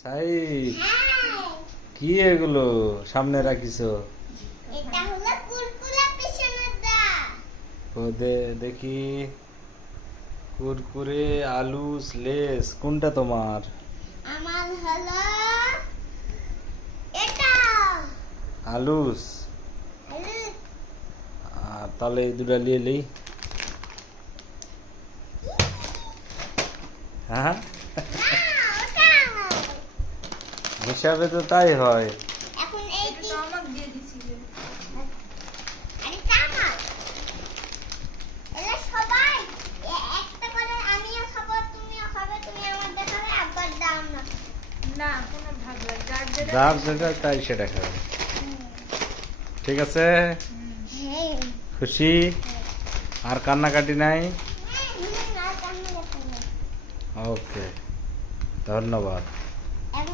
সাইদ, হ্যাঁ, কি এগুলো সামনে রাখিছো? এটা হলো কুরকুরে পিছনের দা। ওদে দেখি। কুরকুরে, আলু, লেস, কোনটা তোমার? আমার হলো এটা। আলুস। হলুদ। তাহলে এই দুটা নিয়ে লই। হ্যাঁ, না, ওটা আমার। হিসাবে তো তাই হয়। এখন এই এটা তো আমাকে দিয়ে দিছিলে। আরেকটা আমার। এরা সবাই একটা করে আমিও খাবো, তুমিও খাবে, তুমি আমার দেখাবে, আবার দাও না। না, কোনো ভাগ নাই। যার যেটা যার যেটা তাই সেটা খাবে। ঠিক আছে, হ্যাঁ। খুশি? আর কান্নাকাটি নাই? আর কান্না করতে নেই। ওকে, ধন্যবাদ।